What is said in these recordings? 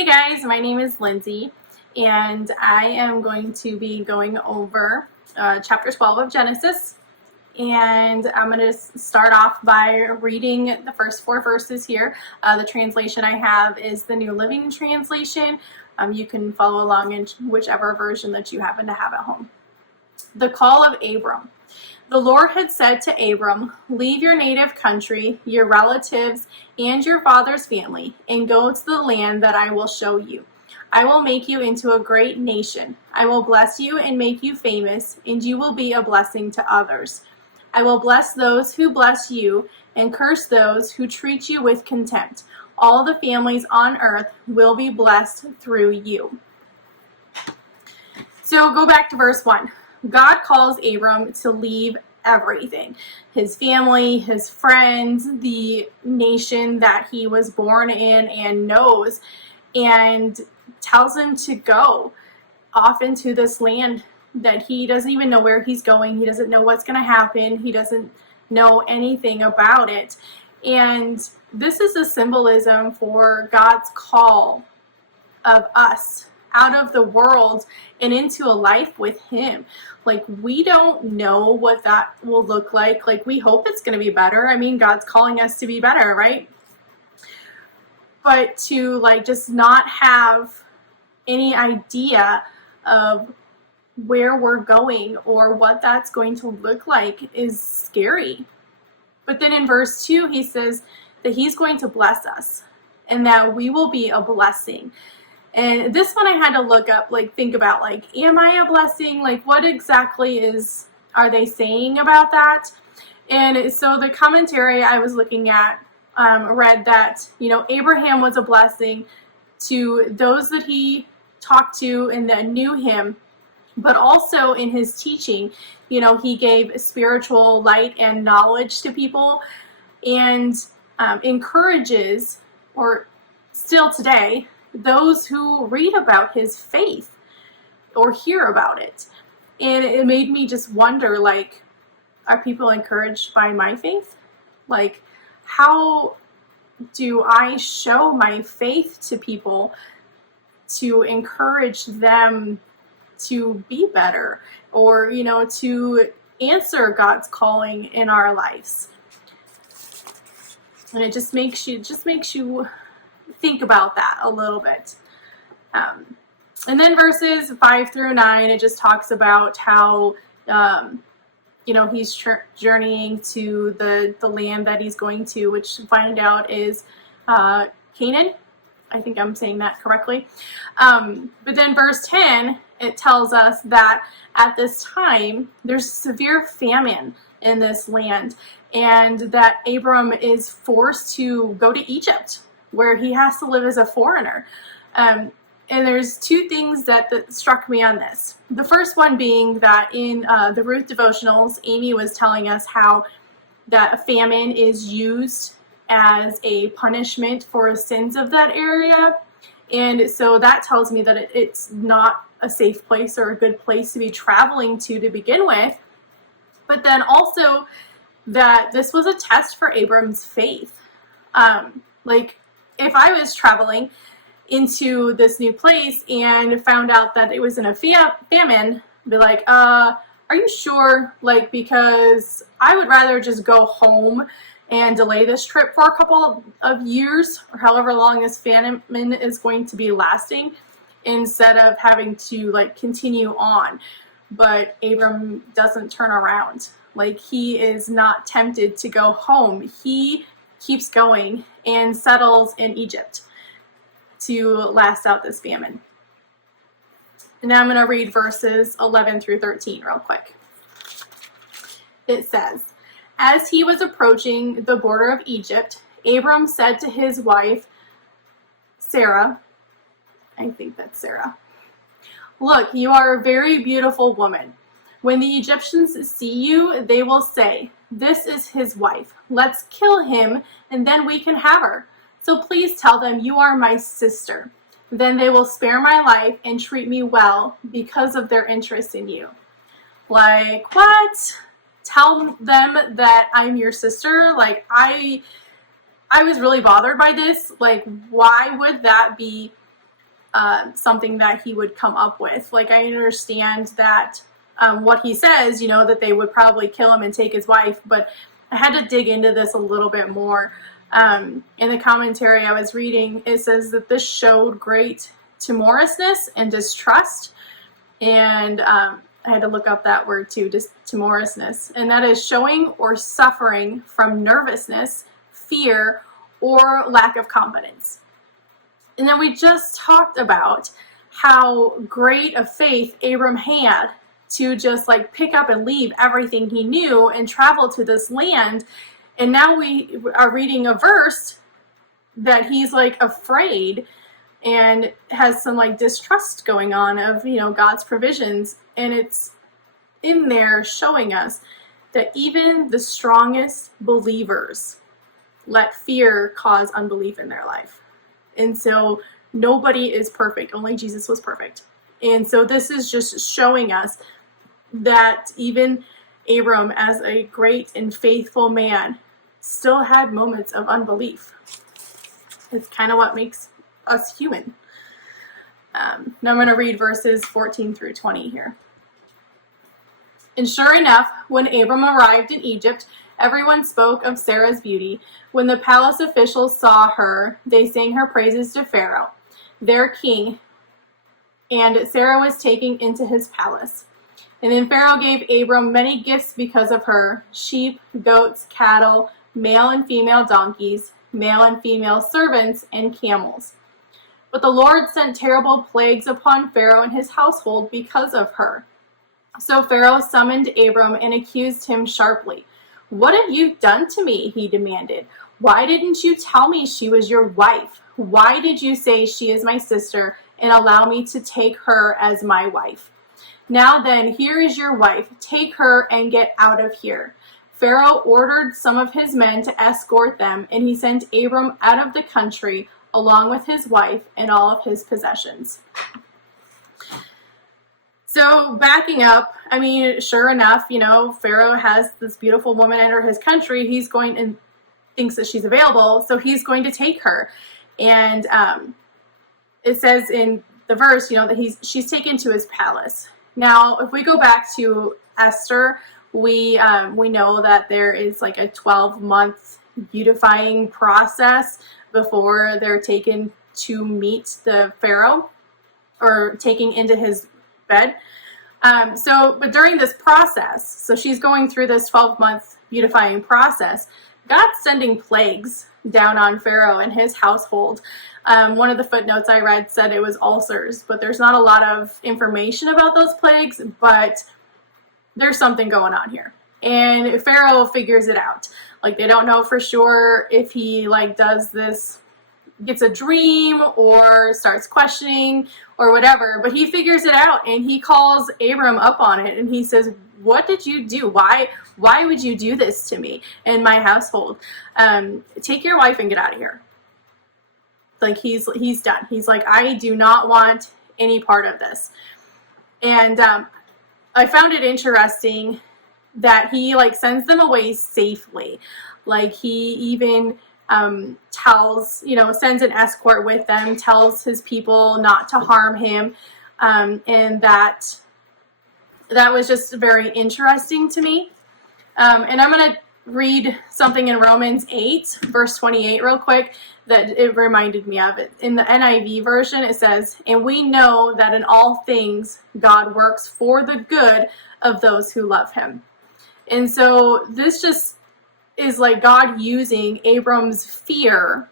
Hey guys, my name is Lindsay, and I am going to be going over chapter 12 of Genesis. And I'm going to start off by reading the first 4 verses here. The translation I have is the New Living Translation. You can follow along in whichever version that you happen to have at home. The call of Abram. The Lord had said to Abram, "Leave your native country, your relatives, and your father's family, and go to the land that I will show you. I will make you into a great nation. I will bless you and make you famous, and you will be a blessing to others. I will bless those who bless you, and curse those who treat you with contempt. All the families on earth will be blessed through you." So go back to verse 1. God calls Abram to leave everything. His family, his friends, the nation that he was born in and knows, and tells him to go off into this land that he doesn't even know where he's going. He doesn't know what's going to happen. He doesn't know anything about it. And this is a symbolism for God's call of us out of the world and into a life with him. Like, we don't know what that will look like. Like, we hope it's going to be better. I mean, God's calling us to be better, right? But to just not have any idea of where we're going or what that's going to look like is scary. But then in verse 2, he says that he's going to bless us and that we will be a blessing. And this one I had to look up, think about, am I a blessing? What exactly are they saying about that? And so the commentary I was looking at read that, Abraham was a blessing to those that he talked to and that knew him, but also in his teaching, he gave spiritual light and knowledge to people, and encourages, or still today, those who read about his faith or hear about it. And it made me just wonder, are people encouraged by my faith? How do I show my faith to people to encourage them to be better, or, to answer God's calling in our lives? And it just makes you think about that a little bit. And then verses 5 through 9, it just talks about how, he's journeying to the land that he's going to, which find out is Canaan. I think I'm saying that correctly. But then verse 10, it tells us that at this time, there's severe famine in this land, and that Abram is forced to go to Egypt, where he has to live as a foreigner. And there's 2 things that struck me on this. The first one being that in the Ruth devotionals, Amy was telling us how that famine is used as a punishment for sins of that area. And so that tells me that it's not a safe place or a good place to be traveling to begin with. But then also that this was a test for Abram's faith. If I was traveling into this new place and found out that it was in a famine, I'd be like, are you sure? Because I would rather just go home and delay this trip for a couple of years, or however long this famine is going to be lasting, instead of having to continue on. But Abram doesn't turn around. He is not tempted to go home. He keeps going and settles in Egypt to last out this famine. And now I'm going to read verses 11 through 13 real quick. It says, "As he was approaching the border of Egypt, Abram said to his wife, Sarah," I think that's Sarah, "Look, you are a very beautiful woman. When the Egyptians see you, they will say, 'This is his wife. Let's kill him, and then we can have her. So please tell them you are my sister. Then they will spare my life and treat me well because of their interest in you.'" What? Tell them that I'm your sister? I was really bothered by this. Why would that be something that he would come up with. Like, I understand that what he says, that they would probably kill him and take his wife, but I had to dig into this a little bit more. In the commentary I was reading, it says that this showed great timorousness and distrust, and I had to look up that word too, just timorousness, and that is showing or suffering from nervousness, fear, or lack of confidence. And then we just talked about how great a faith Abram had to just like pick up and leave everything he knew and travel to this land. And now we are reading a verse that he's like afraid and has some like distrust going on of, God's provisions. And it's in there showing us that even the strongest believers let fear cause unbelief in their life. And so nobody is perfect. Only Jesus was perfect. And so this is just showing us that even Abram, as a great and faithful man, still had moments of unbelief. It's kind of what makes us human. Now I'm going to read verses 14 through 20 here. And sure enough, when Abram arrived in Egypt, everyone spoke of Sarah's beauty. When the palace officials saw her, they sang her praises to Pharaoh, their king, and Sarah was taken into his palace. And then Pharaoh gave Abram many gifts because of her: sheep, goats, cattle, male and female donkeys, male and female servants, and camels. But the Lord sent terrible plagues upon Pharaoh and his household because of her. So Pharaoh summoned Abram and accused him sharply. "What have you done to me?" he demanded. "Why didn't you tell me she was your wife? Why did you say she is my sister and allow me to take her as my wife? Now then, here is your wife. Take her and get out of here." Pharaoh ordered some of his men to escort them, and he sent Abram out of the country along with his wife and all of his possessions. So backing up, sure enough, Pharaoh has this beautiful woman enter his country. He's going and thinks that she's available, so he's going to take her. And it says in the verse, that she's taken to his palace. Now, if we go back to Esther, we know that there is like a 12-month beautifying process before they're taken to meet the Pharaoh or taking into his bed. But during this process, so she's going through this 12-month beautifying process, God's sending plagues down on Pharaoh and his household. One of the footnotes I read said it was ulcers, but there's not a lot of information about those plagues, but there's something going on here. And Pharaoh figures it out. Like, they don't know for sure if he does this, gets a dream or starts questioning or whatever, but he figures it out and he calls Abram up on it and he says, "What did you do? Why would you do this to me and my household? Take your wife and get out of here." Like, he's done. He's like, "I do not want any part of this." And I found it interesting that he sends them away safely. Like, he even sends an escort with them, tells his people not to harm him, and that was just very interesting to me. And I'm going to read something in Romans 8, verse 28 real quick that it reminded me of it. In the NIV version, it says, "And we know that in all things God works for the good of those who love him." And so this just is like God using Abram's fear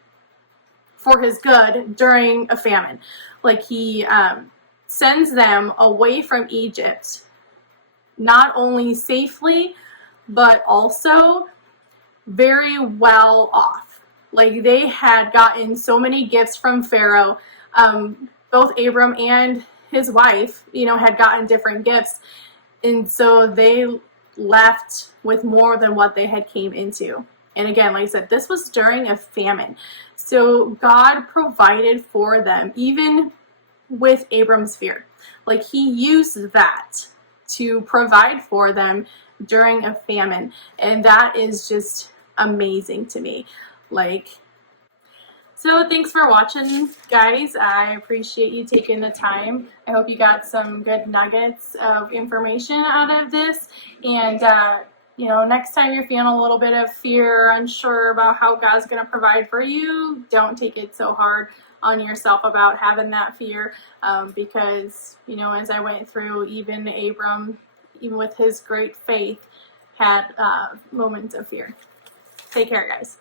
for his good during a famine. Like, he sends them away from Egypt, not only safely, but also very well off. Like, they had gotten so many gifts from Pharaoh. Both Abram and his wife, had gotten different gifts. And so they left with more than what they had came into. And again, like I said, this was during a famine. So God provided for them, even with Abram's fear. Like, he used that to provide for them during a famine. And that is just amazing to me. So thanks for watching, guys. I appreciate you taking the time. I hope you got some good nuggets of information out of this. And, next time you're feeling a little bit of fear, unsure about how God's going to provide for you, don't take it so hard on yourself about having that fear. Because, as I went through, even Abram, even with his great faith, had moments of fear. Take care, guys.